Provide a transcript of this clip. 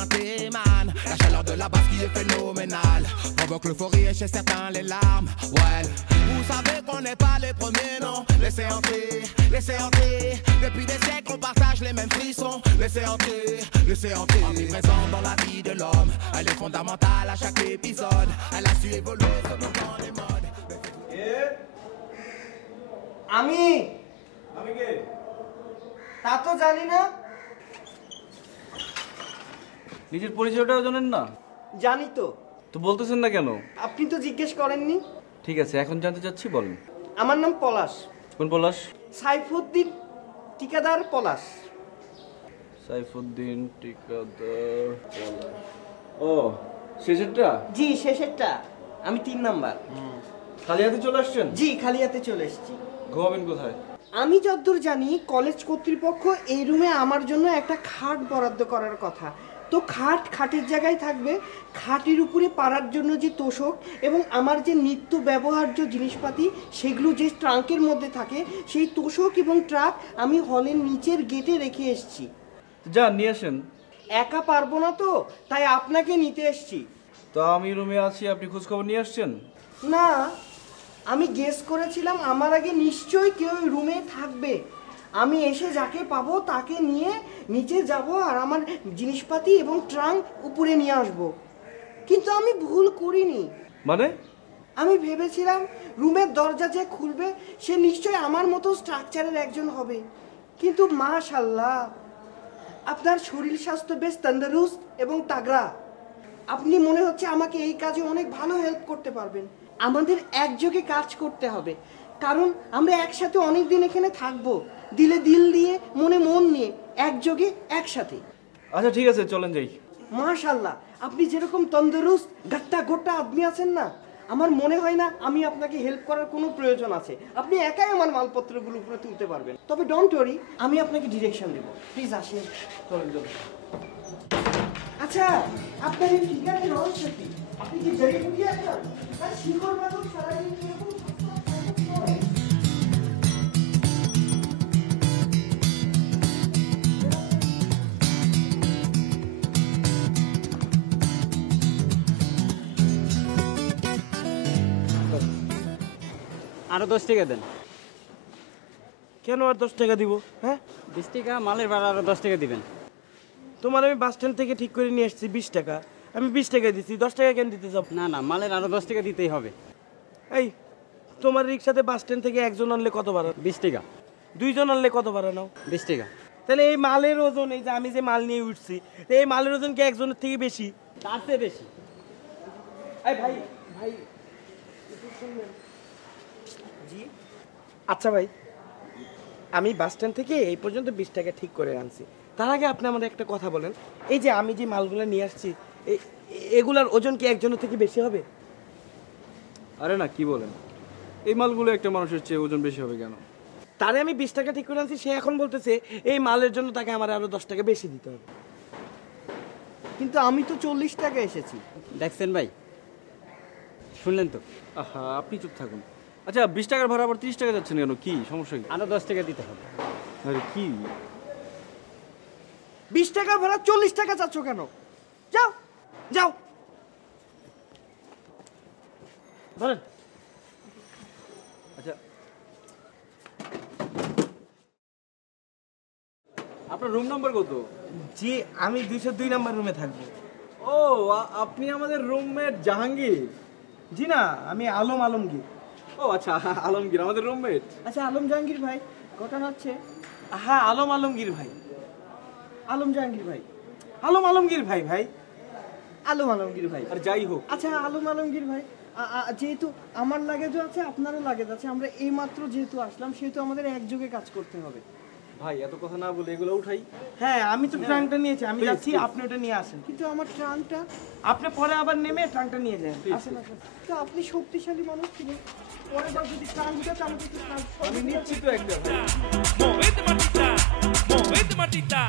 synthé, man. La chaleur de la basse qui est phénoménale provoque l'euphorie et chez certains les larmes. Ouais, vous savez qu'on n'est pas les premiers, non. Laissez entrer, laissez entrer. Depuis des siècles on partage les mêmes frissons. Laissez entrer, laissez entrer. Omniprésente dans la vie de l'homme, elle est fondamentale à chaque épisode. Elle a su évoluer selon dans les modes. আমি কে? তা তো জানি না। নিজের পরিচয়টাও জানেন না? জানি তো। তো বলতেছেন না কেন? আপনি তো জিজ্ঞেস করেননি। ঠিক আছে, এখন জানতে চাচ্ছি, বলেন। আমার নাম পলাশ। কোন পলাশ? সাইফুদ্দিন ঠিকাদার পলাশ। সাইফুদ্দিন ঠিকাদার পলাশ। ও, শেষেরটা? জি শেষেরটা। আমি 3 নাম্বার। খালি হাতে চলে আসছেন? জি খালি হাতে চলে এসেছি। ঘুমাবেন কোথায়? আমি যতদূর জানি কলেজ কর্তৃপক্ষ এই রুমে আমার জন্য একটা খাট বরাদ্দ করার কথা। তো খাটের জায়গায় থাকবে, খাটের উপরে পাড়ার জন্য যে তোষক এবং আমার যে নিত্য ব্যবহার্য জিনিসপাতি সেগুলো যে ট্রাঙ্কের মধ্যে থাকে, সেই তোষক এবং ট্রাক আমি হলের নিচের গেটে রেখে এসেছি। যান নিয়ে আসেন। একা পারবো না তো, তাই আপনাকে নিতে এসেছি। তো আমি রুমে আছি, আপনি খোঁজখবর নিয়ে আসছেন? না, আমি গেস করেছিলাম আমার আগে নিশ্চয়ই কেউ রুমে থাকবে। আমি এসে যাকে পাবো তাকে নিয়ে নিচে যাব আর আমার জিনিসপাতি এবং ট্রাঙ্ক উপরে নিয়ে আসব। কিন্তু আমি ভুল করিনি। মানে? আমি ভেবেছিলাম রুমের দরজা যে খুলবে সে নিশ্চয়ই আমার মতো স্ট্রাকচারের একজন হবে। কিন্তু মাশাআল্লাহ, আপনার শরীর স্বাস্থ্য বেশ তন্দুরুস্ত এবং তাগড়া। আপনি মনে হচ্ছে আমাকে এই কাজে অনেক ভালো হেল্প করতে পারবেন। আমাদের একযোগে কাজ করতে হবে, কারণ আমরা একসাথে অনেক দিন এখানে থাকবো। দিলে দিল দিয়ে, মনে মন নিয়ে, একযোগে একসাথে। আচ্ছা ঠিক আছে, চলেন যাই। মাশাআল্লাহ, আপনি যেরকম তন্দুরুস্ত গাট্টা গোট্টা আদমি আছেন না, আমার মনে হয় না আমি আপনাকে হেল্প করার কোনো প্রয়োজন আছে। আপনি একাই আমার মালপত্রগুলো উপরে তুলতে পারবেন। তবে ডোন্ট ওয়ারি, আমি আপনাকে ডিরেকশন দেব। প্লিজ আসেন। চলেন চলেন। আচ্ছা, আপনার এই ফিগারের রহস্য কি? আপনি কি জড়িবুটি আছেন? আর শিকড় বাদক সারাদিন এরকম আরো 10 টাকা দেন। কেন আর 10 টাকা দিব? হ্যাঁ, 20 টাকা মালের ভাড়া, আরো 10 টাকা দিবেন। তোমার আমি বাস স্ট্যান্ড থেকে ঠিক করে নিয়ে আসছি 20 টাকা। আমি 20 টাকা দিচ্ছি, 10 টাকা কেন দিতে যাব? না না, মালের আরো 10 টাকা দিতেই হবে। এই, তোমার রিক্সাতে বাস স্ট্যান্ড থেকে একজন আনলে কত ভাড়া? 20 টাকা। 2 জন আনলে কত ভাড়া নাও? 20 টাকা। তাহলে এই মালের ওজন, এই যে আমি যে মাল নিয়ে উঠছি, তো এই মালের ওজন কি একজনের থেকে বেশি? তার চেয়ে বেশি। এই ভাই, ভাই জি। আচ্ছা ভাই, আমি বাস স্ট্যান্ড থেকে এই পর্যন্ত 20 টাকা ঠিক করে আনছি। তার আগে আপনি আমাদের একটা কথা বলেন, এই যে আমি যে মালগুলো নিয়ে আসছি, এগুলার ওজন কি একজনের থেকে বেশি হবে? আরে না, কি বলেন? এই মালগুলো একটা মানুষের চেয়ে ওজন বেশি হবে কেন? তারে আমি 20 টাকা ঠিক করে আনছি, সে এখন বলতেছে এই মালের জন্য তাকে আমার আরো 10 টাকা বেশি দিতে হবে। কিন্তু আমি তো 40 টাকা এসেছি। দেখছেন ভাই, শুনলেন তো? আহা, আপনি চুপ থাকুন। আচ্ছা, 20 টাকার ভাড়া আবার 30 টাকা যাচ্ছেন কেন? কি সমস্যা? কি আরো 10 টাকা দিতে হবে। আরে কি 20 টাকার ভাড়া 40 টাকা চাচ্ছ কেন? যাও যাও। বলেন। আচ্ছা, আপনার রুম নাম্বার কত? জি, আমি 202 নাম্বার রুমে থাকবো। ও, আপনি আমাদের রুমমেট জাহাঙ্গীর? জি না, আমি আলমগীর। ও আচ্ছা, আলমগীর আমাদের রুমমেট। আচ্ছা আলম জাহাঙ্গীর ভাই, ঘটনা হচ্ছে হ্যাঁ, আলমগীর ভাই। আলম জাহাঙ্গীর ভাই, আলমগীর ভাই। ভাই আলমগীর ভাই। আর যাই হোক, আচ্ছা আলমগীর ভাই, যেহেতু আমার লাগেজও আছে আপনারও লাগেজ আছে, আমরা এইমাত্র যেহেতু আসলাম সেহেতু আমাদের একযোগে কাজ করতে হবে। ভাই এত কথা না বলে এগুলো উঠাই। হ্যাঁ, আমি তো ট্রাঙ্কটা নিয়েছি, আমি যাচ্ছি, আপনি ওটা নিয়ে আসেন। কিন্তু আমার ট্রাঙ্কটা আপনি পরে আবার নেমে ট্রাঙ্কটা নিয়ে যান। আসেন আসেন। তো আপনি শক্তিশালী মানুষ ছিলেন, পরে বার যদি ট্রাঙ্ক দিতে আমাকে একটু ট্রাঙ্ক আমি নিচ্ছি তো একটা। Movete matita, movete matita.